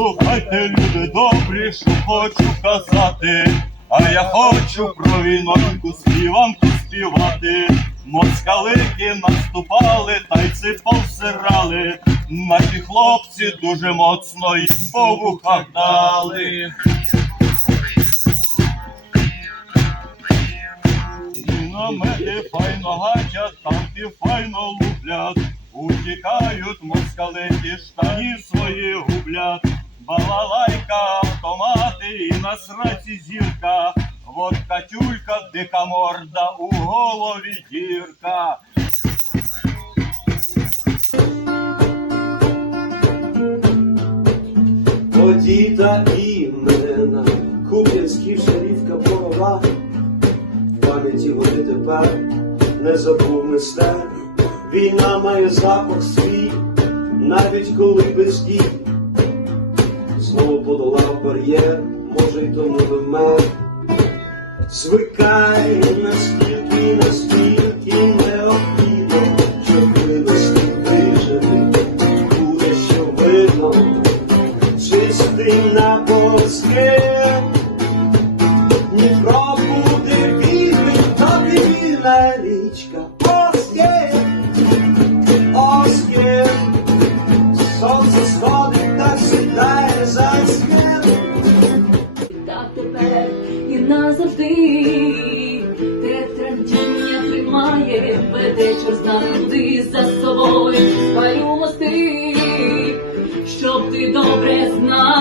Слухайте, люди добрі, що хочу казати, а я хочу про війноньку співанку співати. Москалики наступали, та й ці повсирали. Наші хлопці дуже моцно і по вухах дали. Намети файно гатять, танки файно луплять, утікають москалики, штані свої гублять, балалайка, автомати на сраці зірка, вот катюлька, дика морда, у голові дірка. Одіта імена, Куп'янський шарівка порова, в пам'яті вони тепер не забув мистер. Війна має запах свій, навіть коли без дій. Бар'єр, може й тому вимер. Звикай наскільки, наскільки необхідно, щоб вивести вижити, буде що видно чистий на полоски. Дніпро буде вільним, тобі вільна річка. Собою, мости, щоб ти добре знав.